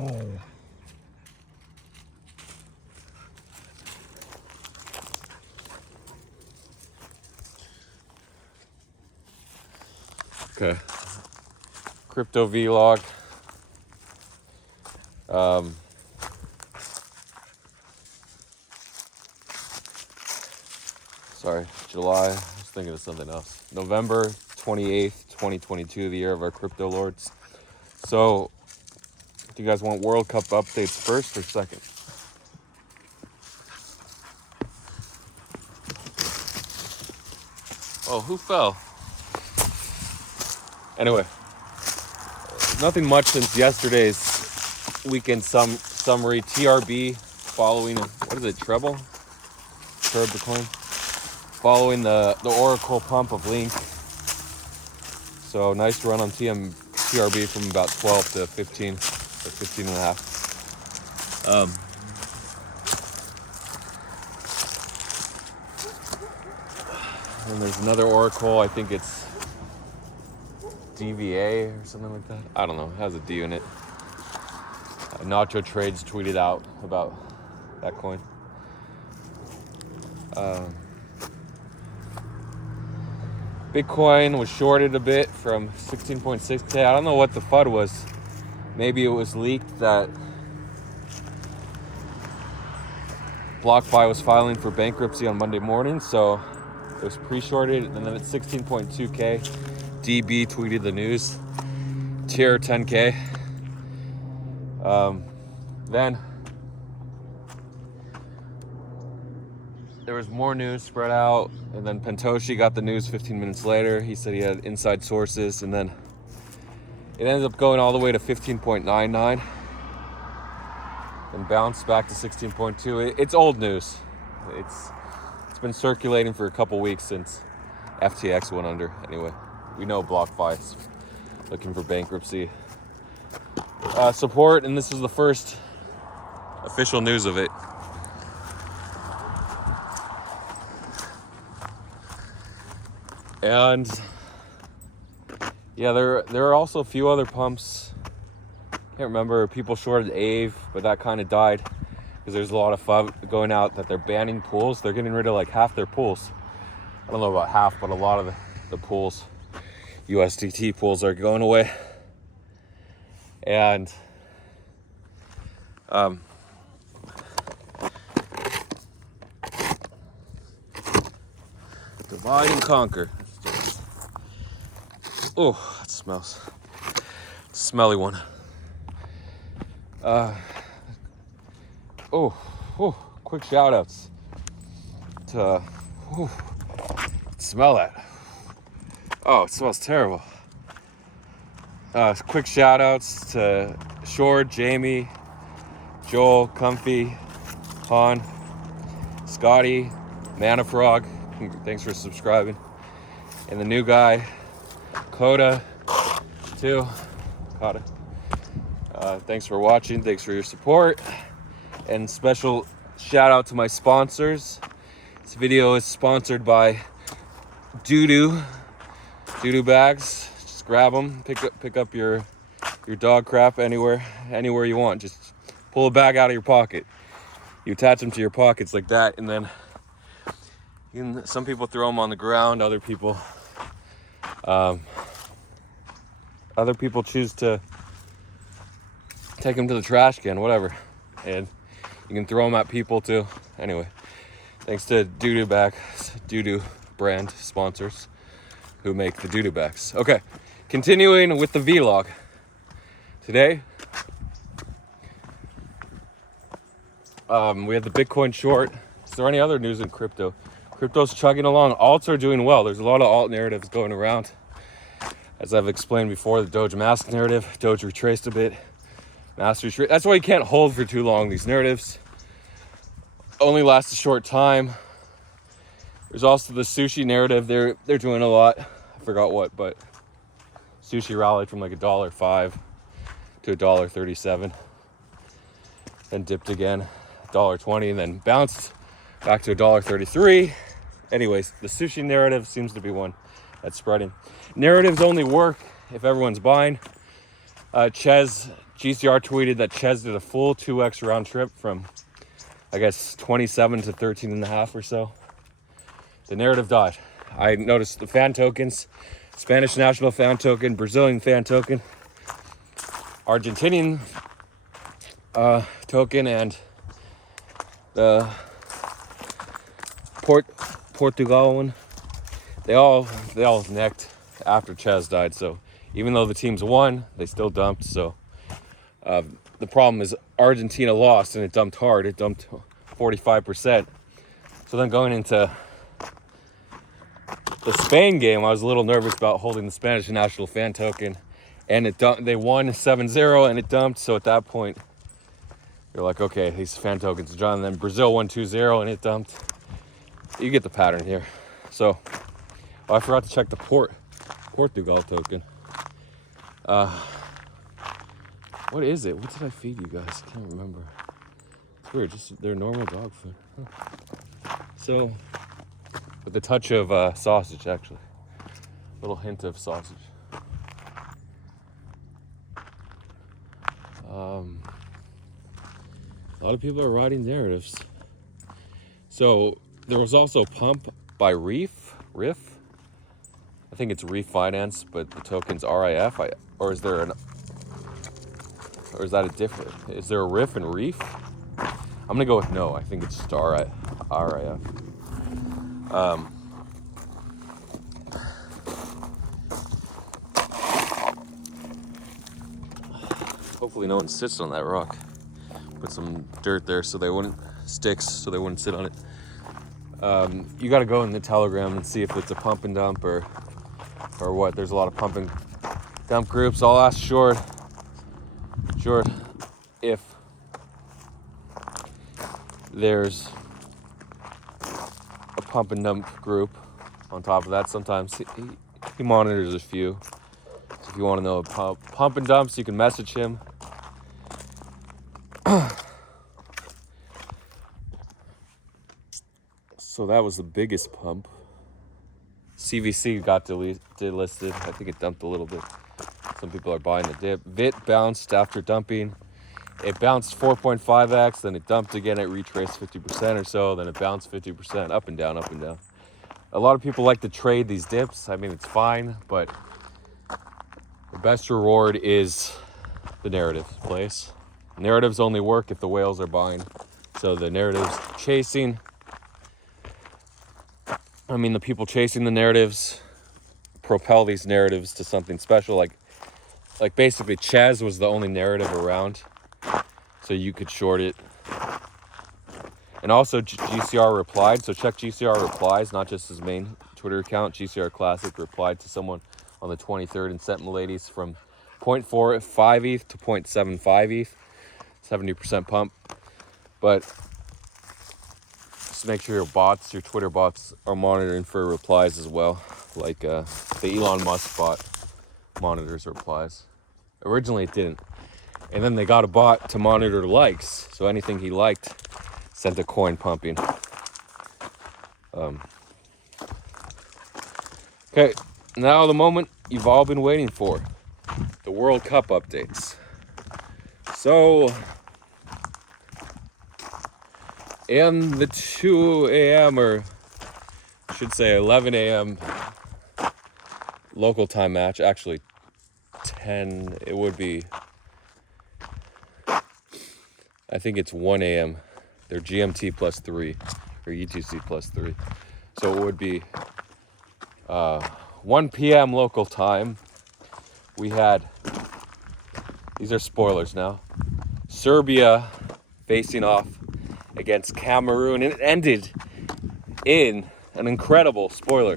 Oh. Okay. Crypto vlog. Sorry, July. I was thinking of something else. November 28th, 2022, the year of our crypto lords. So, do you guys want World Cup updates first or second? Oh, who fell? Anyway, nothing much since yesterday's weekend summary. TRB following, what is it, treble? Curb the coin. Following the Oracle pump of Link. So nice run on TRB from about 12 to 15, or 15 and a half. And there's another Oracle, I think it's DVA or something like that. I don't know, it has a D in it. Nacho Trades tweeted out about that coin. Bitcoin was shorted a bit from 16.6K. I don't know what the FUD was. Maybe it was leaked that BlockFi was filing for bankruptcy on Monday morning, so it was pre-shorted, and then at 16.2K, DB tweeted the news. Tier 10K. Then there was more news spread out, and then Pentoshi got the news 15 minutes later. He said he had inside sources, and then it ended up going all the way to 15.99 and bounced back to 16.2. It's old news. It's been circulating for a couple weeks since FTX went under. Anyway, we know BlockFi's looking for bankruptcy support, and this is the first official news of it. And yeah, there are also a few other pumps. Can't remember. People shorted AVE, but that kind of died because there's a lot of FUD going out that they're banning pools. They're getting rid of like half their pools. I don't know about half, but a lot of the pools, USDT pools, are going away. And divide and conquer. Oh, that smells. Smelly one. Quick shout outs to, smell that. Oh, it smells terrible. Quick shout outs to Short, Jamie, Joel, Comfy, Han, Scotty, Mana Frog. Thanks for subscribing. And the new guy, Coda, too. Coda. Thanks for watching. Thanks for your support. And special shout out to my sponsors. This video is sponsored by Doo bags. Just grab them. Pick up your dog crap anywhere you want. Just pull a bag out of your pocket. You attach them to your pockets like that, and then some people throw them on the ground. Other people choose to take them to the trash can, whatever. And you can throw them at people too. Anyway, thanks to Doo bags, Doo brand sponsors who make the Doo bags. Okay, continuing with the vlog. Today, we had the Bitcoin short. Is there any other news in crypto? Crypto's chugging along. Alts are doing well. There's a lot of alt narratives going around. As I've explained before, the Doge mask narrative. Doge retraced a bit. Mask retraced. That's why you can't hold for too long. These narratives only last a short time. There's also the sushi narrative. They're doing a lot. I forgot what, but sushi rallied from like $1.05 to $1.37. Then dipped again, $1.20, and then bounced back to $1.33. Anyways, the sushi narrative seems to be one that's spreading. Narratives only work if everyone's buying. Ches GCR tweeted that Ches did a full 2x round trip from, I guess, 27 to 13 and a half or so. The narrative died. I noticed the fan tokens, Spanish national fan token, Brazilian fan token, Argentinian token, and the Portugal one. They all necked after Ches died. So even though the teams won, they still dumped. So the problem is Argentina lost and it dumped hard. It dumped 45%. So then going into the Spain game, I was a little nervous about holding the Spanish national fan token, and it dumped. They won 7-0 and it dumped. So at that point, you're like, okay, these fan tokens are done. And then Brazil won 2-0 and it dumped. You get the pattern here. So I forgot to check the Portugal token. What is it? What did I feed you guys? I can't remember. It's weird, just their normal dog food. Huh. So, with a touch of sausage, actually. A little hint of sausage. A lot of people are writing narratives. So, there was also Pump by Riff. I think it's Refinance, but the token's RIF. Or is there or is that a different? Is there a Riff and Reef? I'm gonna go with no. I think it's just RIF. Hopefully no one sits on that rock. Put some dirt there so they wouldn't sticks so they wouldn't sit on it. You got to go in the Telegram and see if it's a pump and dump or what. There's a lot of pump and dump groups. I'll ask Short if there's a pump and dump group on top of that. Sometimes he monitors a few. So if you want to know about pump and dumps, you can message him. So that was the biggest pump. CVC got delisted. I think it dumped a little bit. Some people are buying the dip. VIT bounced after dumping. It bounced 4.5x, then it dumped again. It retraced 50% or so, then it bounced 50%, up and down, up and down. A lot of people like to trade these dips. I mean, it's fine, but the best reward is the narrative place. Narratives only work if the whales are buying. So the narratives chasing, the people chasing the narratives propel these narratives to something special. Like basically Chaz was the only narrative around, so you could short it. And also GCR replied, so check GCR replies, not just his main Twitter account. GCR Classic replied to someone on the 23rd and sent Miladies from 0.45 ETH to 0.75 ETH, 70% pump. But just make sure your Twitter bots are monitoring for replies as well. Like the Elon Musk bot monitors replies. Originally it didn't. And then they got a bot to monitor likes. So anything he liked sent a coin pumping. Okay, now the moment you've all been waiting for. The World Cup updates. So, in the 2 a.m. or I should say 11 a.m. local time match, actually 10, it would be, I think it's 1 a.m. They're GMT plus 3 or UTC plus 3. So it would be 1 p.m. local time. We had, these are spoilers now, Serbia facing off against Cameroon, and it ended in an incredible spoiler.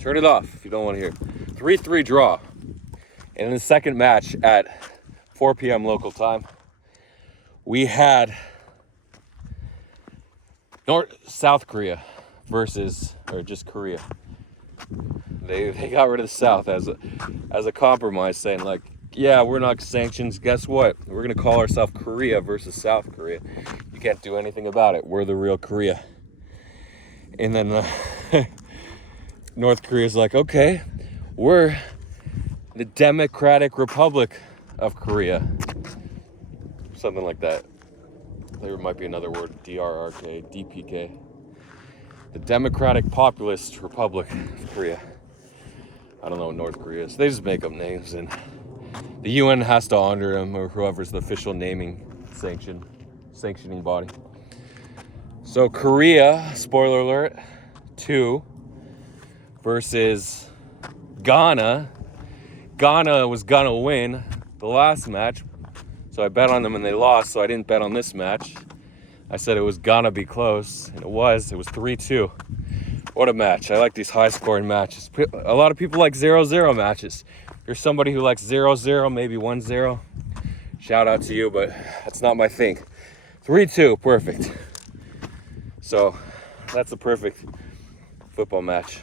Turn it off if you don't want to hear. 3-3 draw. And in the second match at 4 p.m. local time, we had South Korea versus, or just Korea. They got rid of the South as a compromise, saying like, yeah, we're not sanctions. Guess what? We're gonna call ourselves Korea versus South Korea. You can't do anything about it. We're the real Korea. And then North Korea's like, okay, we're the Democratic Republic of Korea. something like that. There might be another word, DRRK, DPK. The Democratic Populist Republic of Korea. I don't know what North Korea is. They just make up names, and the UN has to honor them, or whoever's the official sanctioning body. So Korea, spoiler alert, 2 versus Ghana. Ghana was gonna win the last match, so I bet on them and they lost, so I didn't bet on this match. I said it was gonna be close, and it was 3-2. What a match. I like these high-scoring matches. A lot of people like 0-0 matches. If you're somebody who likes 0-0, maybe 1-0, shout out to you, but that's not my thing. 3-2, perfect. So that's a perfect football match.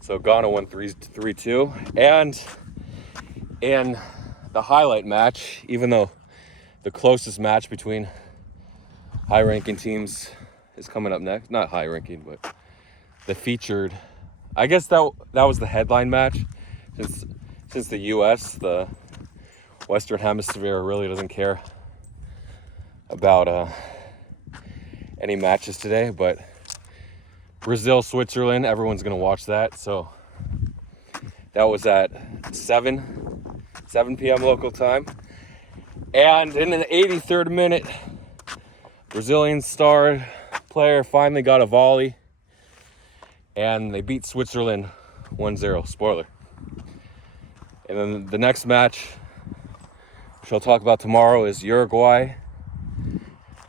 So Ghana won 3-2. And in the highlight match, even though the closest match between high-ranking teams is coming up next. Not high-ranking, but the featured. I guess that was the headline match. Since the U.S., the Western Hemisphere, really doesn't care about any matches today. But Brazil, Switzerland, everyone's going to watch that. So that was at 7 p.m. local time. And in the 83rd minute, Brazilian star player finally got a volley, and they beat Switzerland 1-0. Spoiler. And then the next match, which I'll talk about tomorrow, is Uruguay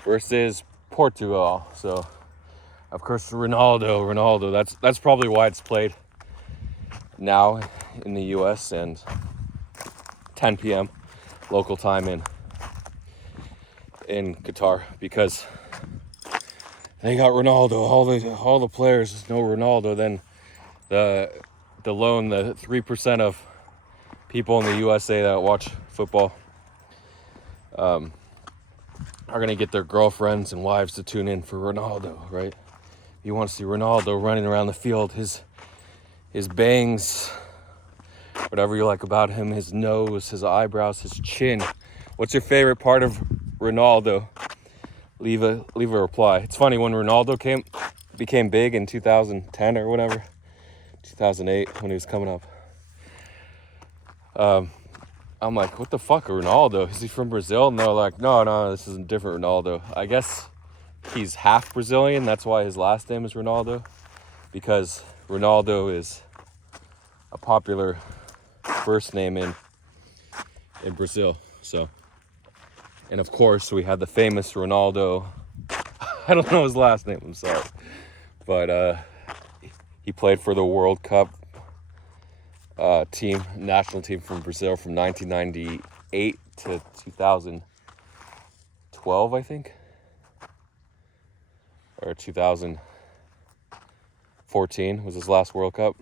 versus Portugal. So, of course, Ronaldo. That's probably why it's played now in the U.S. and 10 p.m. local time in Qatar, because they got Ronaldo. All the players know Ronaldo. Then the 3% of people in the USA that watch football are gonna get their girlfriends and wives to tune in for Ronaldo, right? You want to see Ronaldo running around the field, his bangs, whatever you like about him, his nose, his eyebrows, his chin. What's your favorite part of Ronaldo? Leave a reply. It's funny, when Ronaldo became big in 2010 or whatever, 2008, when he was coming up. I'm like, what the fuck, Ronaldo? Is he from Brazil? And they're like, no, this is a different Ronaldo. I guess he's half Brazilian. That's why his last name is Ronaldo, because Ronaldo is a popular first name in Brazil. So, and of course, we had the famous Ronaldo. I don't know his last name, I'm sorry. But he played for the World Cup national team from Brazil from 1998 to 2012, I think. Or 2014 was his last World Cup.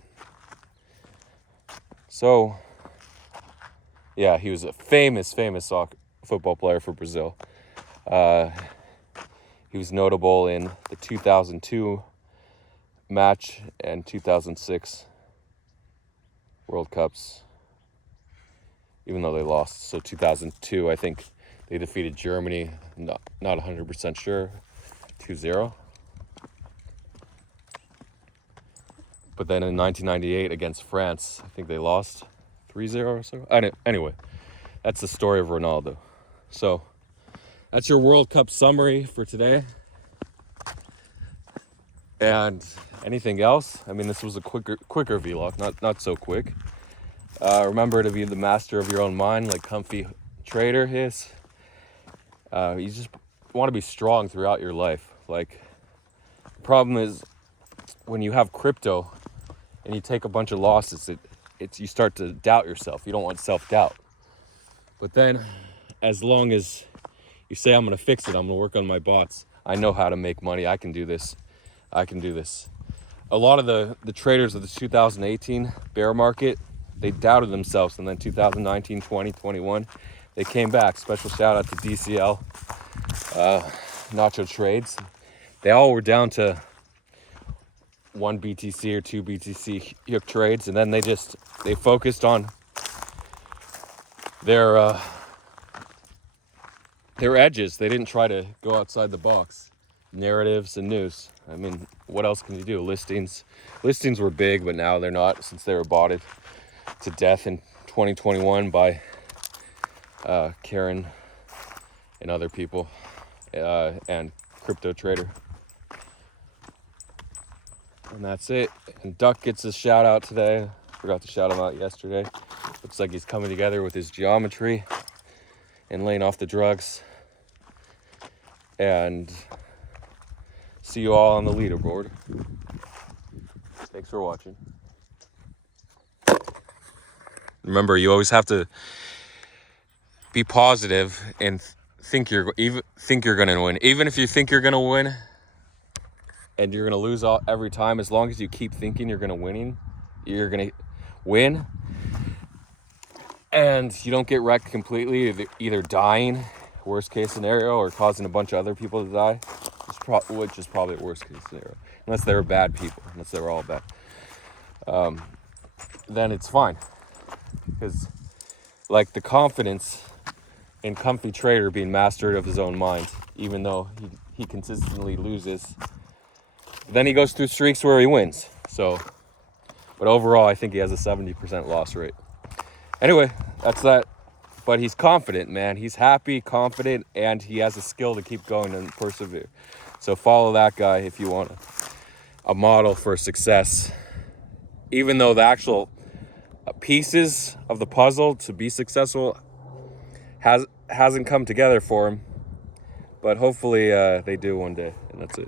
So, yeah, he was a famous football player for Brazil. He was notable in the 2002 match and 2006 World Cups, even though they lost. So 2002, I think they defeated Germany, not 100% sure, 2-0. But then in 1998 against France, I think they lost 3-0 or so. Anyway, that's the story of Ronaldo. So that's your World Cup summary for today. And anything else? I mean, this was a quicker vlog, not so quick. Remember to be the master of your own mind, like Comfy Trader is. You just want to be strong throughout your life. Like, the problem is when you have crypto and you take a bunch of losses, you start to doubt yourself. You don't want self-doubt. But then, as long as you say, I'm going to fix it, I'm going to work on my bots, I know how to make money, I can do this. A lot of the traders of the 2018 bear market, they doubted themselves, and then 2019, 20, 21, they came back. Special shout out to DCL, Nacho Trades. They all were down to 1 BTC or 2 BTC hook trades, and then they focused on their They were edges. They didn't try to go outside the box. Narratives and news. I mean, what else can you do? Listings were big, but now they're not, since they were botted to death in 2021 by Karen and other people and Crypto Trader. And that's it. And Duck gets his shout out today. Forgot to shout him out yesterday. Looks like he's coming together with his geometry and laying off the drugs. And see you all on the leaderboard. Thanks for watching. Remember, you always have to be positive and think you're going to win. Even if you think you're going to win and you're going to lose every time, as long as you keep thinking you're going to win, and you don't get wrecked completely, either dying, worst case scenario, or causing a bunch of other people to die, which is probably the worst case scenario, unless they were bad people, unless they were all bad, then it's fine. Because like the confidence in Comfy Trader being mastered of his own mind, even though he consistently loses, then he goes through streaks where he wins. So, but overall I think he has a 70% loss rate. Anyway, that's that. But he's confident, man. He's happy, confident, and he has a skill to keep going and persevere. So follow that guy if you want a model for success. Even though the actual pieces of the puzzle to be successful hasn't come together for him. But hopefully they do one day. And that's it.